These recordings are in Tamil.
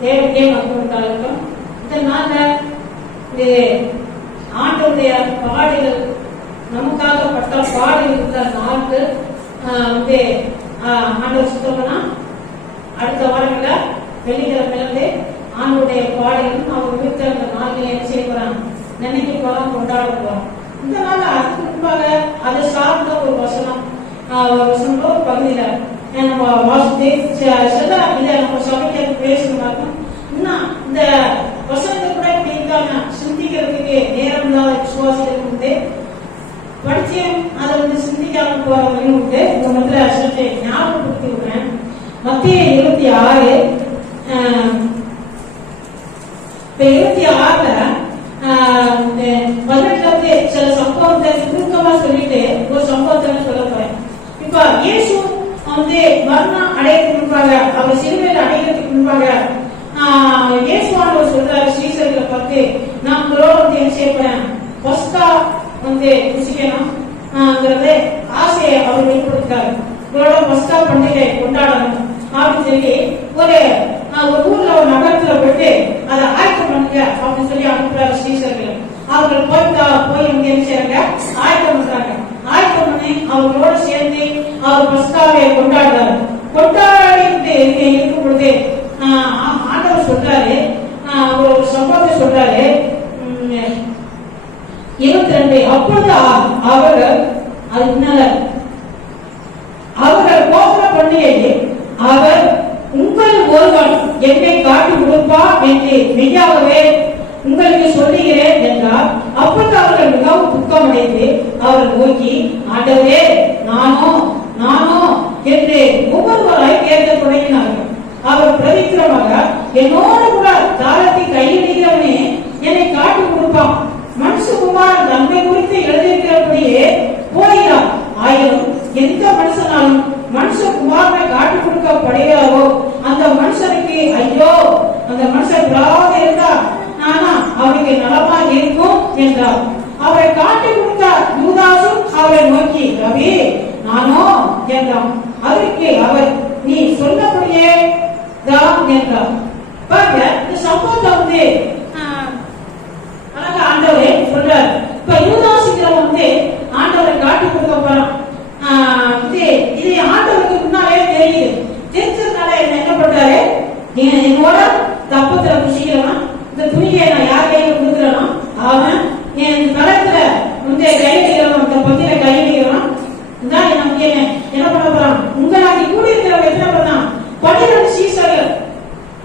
தேவனுக்கே மகிமைத்தாலும் இதனால ஆண்டவருடைய பாடுகள் நமக்காக பட்ட பாடுகள் இருந்த நாளுக்கு ஆண்டவர் சுத்தம்னா அடுத்த வாரங்கள வெள்ளிக்கிழமையிலிருந்து ஆண்டவருடைய பாடுகளும் அவர் வீட்டில் அந்த நாள்களை என்ன செய்ய போறாங்க நினைக்க போறோம், கொண்டாட போறோம். இந்த நாள் அதுக்கு முன்பாக அதை சார்ந்த ஒரு வசனம் ஒரு பகுதியில நம்ம வாசித்து சில இதை நம்ம சபைக்கு பேசணும். இன்னும் இந்த வசனத்தை கூட இப்படி இருக்காங்க சிந்திக்கிறதுக்கு நேரம் இல்லாத விசுவாசிகளுக்கு உண்டு, படிச்சு அதை சிந்திக்காம போறவங்களும் உண்டு. இந்த முதல்ல சற்று ஞாபகப்படுத்தி விடுறேன். மத்திய 26 26ல 18 சில சம்பவத்தை சுருக்கமா சொல்லிட்டு ஒரு சம்பவத்தை சொல்ல போறேன். இப்ப இயேசு மரணம் அடையறதுக்கு முன்பாக, அவர் சிலுவையில் அடைகிறதுக்கு முன்பாக இயேசுவானவர் சொல்றாரு ஸ்ரீசர்களை பார்த்து, நான் உங்களோட என்ன செய்யப்பேன் பஸ்கா ருசிக்கணும் ஆசையை அவர் வெளிப்படுத்தாரு. உங்களோட பஸ்கா பண்டிகை கொண்டாடணும் அப்படின்னு சொல்லி ஒரு ஊர்ல ஒரு நகரத்துல போயிட்டு அதை ஆயத்தம் பண்ணுங்க அப்படின்னு சொல்லி அனுப்புறாரு ஸ்ரீசர்களை. அவர்கள் போய் இங்க என்ன செய்யறாங்க, ஆயத்தம் பண்றாங்க. ஆயத்தம் பண்ணி அவர்களோட சேர்ந்து அவர் பஸ்காவை கொண்டாடுறாரு. கொண்டாடிட்டு இருக்கும் பொழுது ஆண்டவர் சொல்றாரு, ஒரு சம்பவத்தை சொல்றாரு 22. அப்பொழுது அவர்கள் அவர்கள் போகிற பண்டிகையை அவர் உங்கள் ஒருவன் என்னை காட்டி கொடுப்பா என்று மெய்யாகவே உங்களுக்கு சொல்லுகிறேன் என்றார். அப்பொழுது அவர்கள் மிகவும் துக்கமடைந்து அவர்கள் நோக்கி, ஆண்டவரே நானோ என்று ஒவ்வொருவராய் கேட்க தொடங்கினார்கள். அவர் பிரதித்திரமாக, என்னோடு கூட தாளத்தை கையிடுகிறவனே என்னை காட்டி கொடுப்பான். மனுஷகுமார் தன்மை குறித்து எழுதியிருக்கிறபடியே போகிறார். ஆயினும் எந்த மனுஷனாலும் மனுஷகுமாரனை காட்டி கொடுக்கப்படுகிறாரோ அந்த மனுஷனுக்கு ஐயோ, அந்த மனுஷன் பிராக இருந்தா நானா அவருக்கு நலமா இருக்கும் என்றார். அவரை காட்டி கொடுத்தார். யூதாசும் அவரை நோக்கி, ரவி நானோ என்றான். அதற்கு அவர், நீ சொன்னபடியே தான் என்றார். பாருங்க, இந்த சம்பவத்தை அழகா ஆண்டவரே சொல்றாரு. இப்ப யூதாசுங்கிறவன் ஆண்டவரை காட்டி கொடுக்க போறான். இது ஆண்டவருக்கு முன்னாலே தெரியுது. தெரிஞ்சதுனால என்ன பண்றாரு, நீங்க என்னோட தப்பத்துல குசிக்கிறவன், இந்த துணியை நான் யார் கையில கொடுக்குறேன் அவன் என் களத்துல கையிடுகிறவன், இந்த பத்தியில கையிடுகிறவன் தான் என்ன பண்ண போறான். உங்களாகி கூடி இருக்கிறவங்க என்ன பண்ணான், 12 சீசர்கள்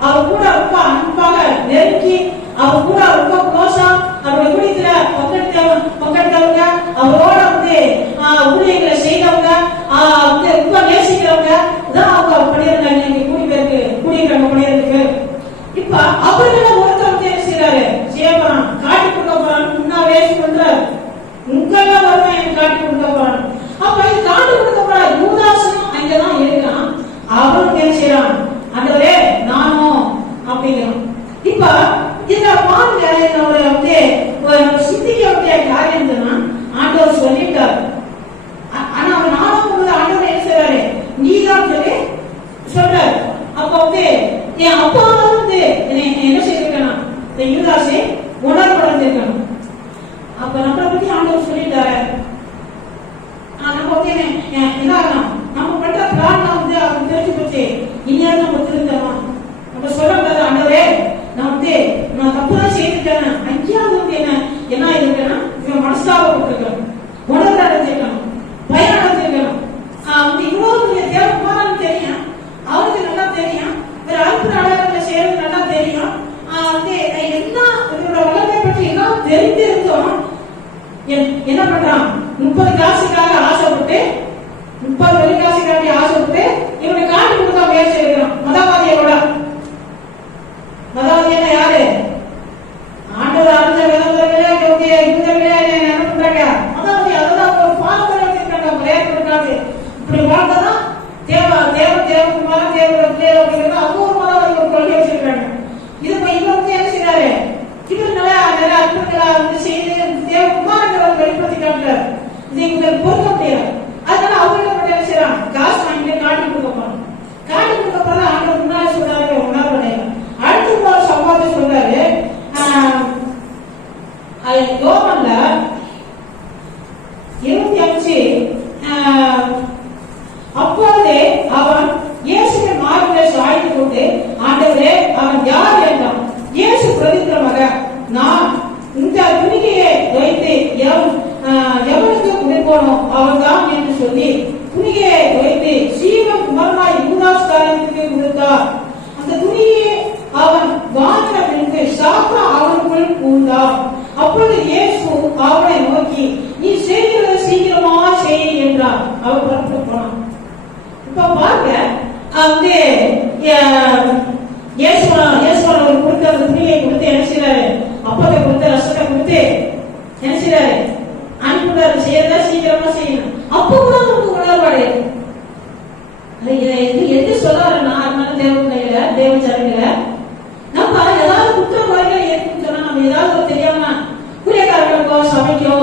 அவர் கூட ரொம்ப அன்பாக நெருக்கி, அவர் கூட ரொம்ப க்ளோஸா அவருடைய குடித்துல பக்கெடுத்தவங்க, அவரோட ஊழியர்களை செய்தவங்க, ரொம்ப நேசிக்கிறவங்க தான் அவங்க பண்ணியிருந்தாங்க. நீங்க கூடியிருக்காங்க பண்ணியிருக்கு. இப்ப அவர்கள ஒருத்தர் என்ன செய்யறாரு, செய்யப்போறான், காட்டி கொடுக்க போறான்னு முன்னாவே பண்றாரு. உங்களெல்லாம் வருவா எனக்கு காட்டி கொடுக்க போறான். அப்ப இது காட்டி கொடுக்க போற யூதாசனும் அங்கதான் இருக்கான். அவரும் என்ன செய்யறான், ஆண்டவரே நானும் அப்படிங்கிறான். இப்ப இந்த பாருங்க, நம்ம சிந்திக்க வேண்டிய காரியம் என்னன்னா, ஆண்டவர் சொல்லிட்டாரு. ஆனா அவர் நானும் ஆண்டவர் என்ன செய்யறாரு, நீதான் சொல்லி சொல்றாரு. அப்ப என் அப்பா என்ன செய்திருக்கணும், இந்த யூதாசை உணர்வடைஞ்சிருக்கணும். அப்ப நம்மளை பத்தி ஆண்டவர் சொல்லிட்டாரு. நம்ம இதாகணும், நம்ம பண்ற பிளான் அவருக்கு தெரிஞ்சு போச்சு. இனியாவது நம்ம திருத்தணும். நம்ம சொல்லக்கூடாது, ஆண்டவரே நான் தப்புதான் செய்திருக்கேன், அங்கேயாவது என்ன இருக்கேன்னா இவன் மனசாபப்பட்டிருக்கணும், உணர்வு அடைஞ்சிருக்கணும், பயம் அடைஞ்சிருக்கணும். இவ்வளவு பெரிய தேவகுமாரன்னு தெரியும், அவருக்கு நல்லா தெரியும், வேற அற்புத அடையாளங்களை செய்யறது நல்லா தெரியும். என்ன இவரோட வல்லமை பற்றி எல்லாம் தெரிந்திருந்தோம். என்ன பண்றான், 30 காசுக்காக ஆசைப்பட்டு, 30 வெள்ளிக்காசுக்காக ஆசைப்பட்டு இவனை காட்டி கொடுக்க முயற்சி இருக்கிறான். மதவாதியோட மதவாதியான யாரு, ஆண்டவர் அறிஞ்ச விதங்களே என்ன பண்றாங்க, மதவாதி அதான் ஒரு பாரம்பரியம் இருக்காங்க. விளையாட்டு இருக்காது, இப்படி வாழ்ந்ததான் தேவகுமாரன் அப்படிங்கிறது அவங்க ஒரு மதவாதி ஒரு கொள்கை வச்சிருக்காங்க. இது இவர் என்ன செய்யறாரு, இவர் நிறைய அற்புதங்களை செய்து தேவகுமாரன் வெளிப்படுத்தி காட்டுறாரு. இது இவங்களுக்கு பொறுக்க முடியாது. அதனால அவங்க என்ன செய்யறாங்க, காசு வாங்கிட்டு காட்டி கொடுக்க போறாங்க. காட்டி கொடுக்க போற ஆண்டவர் முன்னாடி சொல்றாரு உணர்வு. அடுத்த இயேசுவானவர் கொடுத்த அந்த துணியை கொடுத்து என்ன செய்யறாரு? அப்பத்தை கொடுத்து ரசத்தை கொடுத்து என்ன செய்யறாரு? அனுப்புறாரு. செய்யறதா சீக்கிரமா செய்யணும். அப்போ கூட நமக்கு உணர்வாடு எது சொல்றாருன்னா, அதனால தேவ ஜனங்கள நம்ம ஏதாவது குற்ற முறைகள் ஏற்படும் சொன்னா, நம்ம ஏதாவது தெரியாம ஊழியக்காரர்களுக்கோ சபைக்கோ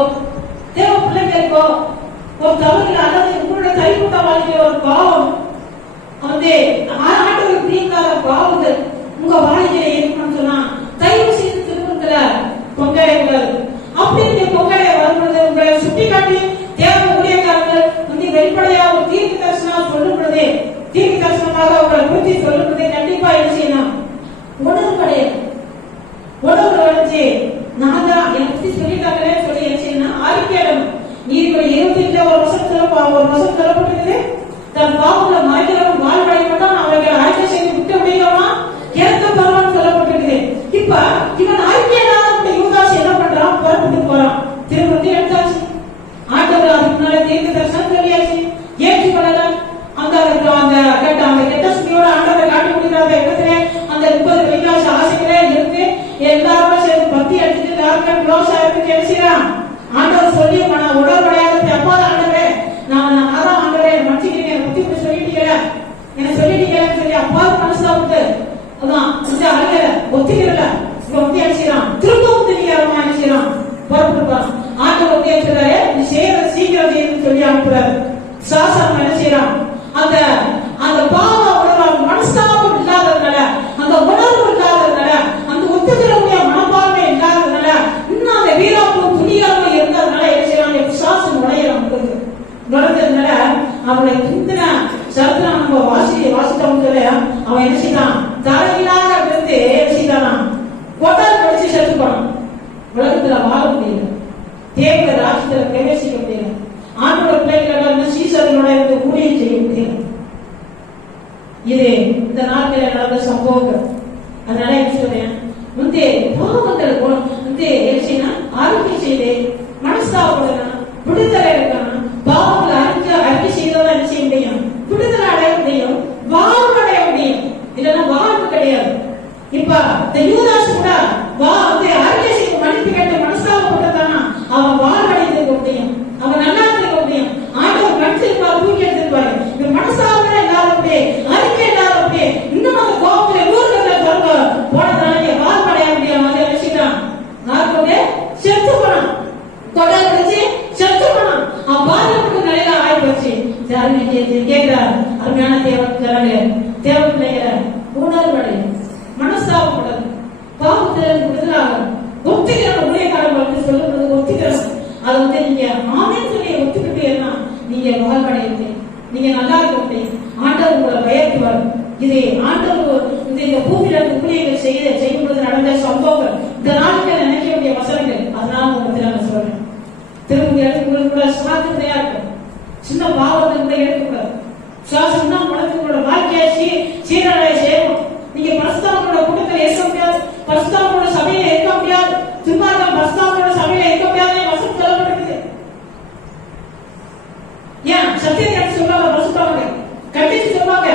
தேவ பிள்ளைகளுக்கோ ஒரு தவறுகள் அல்லது உங்களுடைய தனிப்பட்ட வாழ்க்கையில ஒரு பாவம் வந்து ஆண்டவருக்கு பிரியமில்லாத பாவங்கள் உங்க வாழ்க்கையில ஏற்படும் சொன்னா, தயவு செய்து திருமணத்துல பொங்கலைக்கூடாது. அப்படி நீங்க பொங்கலை வரும்பொழுது உங்களை சுட்டி காட்டி தேவ ஊழியக்காரர்கள் வந்து வெளிப்படையா ஒரு தீர்க்க தரிசனம் சொல்லும் பொழுது, தீர்க்க தரிசனமாக உங்களை குறித்து சொல்லும் பொழுது கண்டிப்பா என்ன செய்யணும்? உணர்வு கிடையாது. உணர்வு அடைஞ்சு நான் தான் என்னை பத்தி சொல்லிட்டாங்களே சொல்லி என்ன செய்யணும்? அறிக்கையிடணும். நீதிபதி 28 ஒரு வருஷம் சொல்லப்பட்டிருக்குது. தன் பாவங்களை மறைக்கிறவன் வாழ்வடைய மாட்டான், அவர்களை அறிக்கை செய்து விட்டு விடுகிறவனா இறக்கப்படுவான்னு சொல்லப்பட்டிருக்குது. இப்ப இவன் அறிக்கையிடாத யூதாஸ் என்ன பண்றான்? புறப்பட்டு போறான். திருப்பதி எடுத்தாச்சு. ஆண்டவர் அதுக்கு முன்னாலே தீர்க்க தரிசனம் சொல்லியாச்சு. ஏற்றுக்கொள்ளல. அந்த கெட்ட சுத்தியோட ஆண்டவரை காட்டி கொடுக்கிறாத இடத்துல அந்த 30 வைகாசி ஆசைகளே இருக்கு. எல்லாருமே சேர்ந்து பத்தி அடிச்சுட்டு எல்லாருக்கும் க்ளோஸ் ஆயிருக்கு. என்ன செய்யறான்? ஆண்டவர் சொல்லி உடற்படையாக தப்பாத ஆண்டவரே, நான் அதான் ஆண்டவரே மன்னிக்கிறீங்க, என்னை பத்தி இப்படி சொல்லிட்டீங்களே, என்ன சொல்லிட்டீங்கன்னு சொல்லி அப்பாவுக்கு மனசுல விட்டு அதான் இந்த அழகல ஒத்திக்கிறல இப்ப வந்து என்ன செய்யறான்? திரும்பவும் தெரியாம என்ன செய்யறான்? புறப்பட்டுப்பான். ஆண்டவர் வந்து என்ன சொல்றாரு? நீ செய்யறது சீக்கிரம் செய்யணும்னு சொல்லி அனுப்புறாரு. சாசனம் என்ன செய்யறான்? அந்த பாவ உணர்வு மனஸ்தாபம் இல்லாததுனால, அந்த உணர்வு இல்லாததுனால, அந்த ஒத்துக்கிறவங்க மனப்பான்மை இல்லாததுனால, இன்னும் அந்த வீராப்பு துணியாம இருந்ததுனால என்ன செய்யறாங்க? பிசாசு நுழைஞ்சதுனால அவனை சிந்தன சரித்திரம் நம்ம வாசித்தவங்க சொல்ல அவன் என்ன செய்தான்? தலையிலாக இருந்து என்ன செய்தானா? கொட்டால் படிச்சு செத்து போனான். உலகத்துல வாழ முடியல, தேவ ராஜ்யத்துல பிரவேசிக்க முடியல, ஆண்டோட பிள்ளைகளோட சீசர்களோட இருந்து ஊழியம் செய்ய முடியல. இது இந்த நாட்களில் நடந்த சம்பவங்கள். அதனால என்ன சொல்றேன்? வந்து பாவங்கள் வந்து என்ன செய்யணும்? அறிக்கை செய்து மனஸ்தாபப்படணும், விடுதலை இருக்கணும். பாவங்களை அறிக்கை செய்தவங்க என்ன செய்ய முடியும்? விடுதலை அடைய முடியும், வாழ்வு அடைய முடியும். இல்லைன்னா வாழ்வு கிடையாது. இப்ப இந்த யூதாஸ் கூட வந்து அறிக்கை செய்து மன்னிப்பு கேட்டு மனஸ்தாபப்பட்டதானா அவன் வாழ்வடைந்திருக்க முடியும், அவன் நல்லா இருக்க முடியும். ஆண்டவர் மனுஷன் தூக்கி எடுத்திருப்பாரு. இந்த மனஸ்தாபமே இல்லாதப்பே, அறிக்கை இல்லாதப்பே, இன்னும் அந்த கோபத்துல போனதான வாழ்வடைய முடியாம நினைச்சுட்டான். நாற்பதே செத்து போனான். கொடை வச்சு செத்து போனான். அவன் பாதிப்புக்கு நிலையில ஆயிப்போச்சு. கேட்கிறார் அருமையான தேவ பிள்ளைகளை உணர்வடை மனஸ்தாபப்படாது, பாவத்திலிருந்து விடுதலாக ஒத்துக்கிற ஊழியக்காரர்கள் சொல்லுறது ஒத்துக்கிறோம். அதை வந்து நீங்க ஆமென் சொல்லி ஒத்துக்கிட்டீங்கன்னா நீங்க வாழ்வடையுங்க, நீங்க நல்லா இருக்க முடியும். ஆண்டவர் உங்களை பயத்துவார். இது ஆண்டவர் இந்த பூமியில ஊழியர்கள் செய்யும்போது நடந்த சம்பவங்கள், இந்த நாட்கள் நினைக்க வேண்டிய வசனங்கள். அதனால உங்களுக்கு நான் சொல்றேன், திரும்ப எடுத்துக்கூட கூட சாத்திரதையா இருக்கும். சின்ன பாவத்தை கூட எடுக்கக்கூடாது. சுவாசம் தான் உலகத்தோட வாழ்க்கையை சீரடைய செய்யணும். நீங்க பரிசுத்தவான்களோட கூட்டத்தில் இருக்க முடியாது, பரிசுத்தவான்களோட சபையில இருக்க முடியாது, துன்மார்க்கன் பரிசுத்தவான்களோட சபையில இருக்க முடியாது. வசனம் சொல்லப்பட்டிருக்குது. ஏன் சத்தியத்தை சொல்லுவாங்க? பரிசுத்தவான்க கண்டிச்சு சொல்லுவாங்க.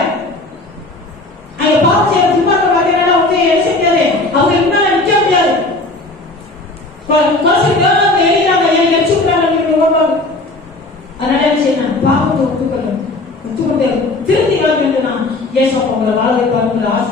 அங்க பாவம் செய்யற துன்மார்க்கன் வாழ்க்கையில வந்து என்ன செய்யாது? அவங்க இன்னும் நிக்க முடியாது. அதனால என்ன செய்யணும்? பாவத்தை ஒத்துக்கொண்டு திருத்தி கிளம்பி ஏசப்பா உங்களை வாழ வைப்பார், உங்களை ஆசை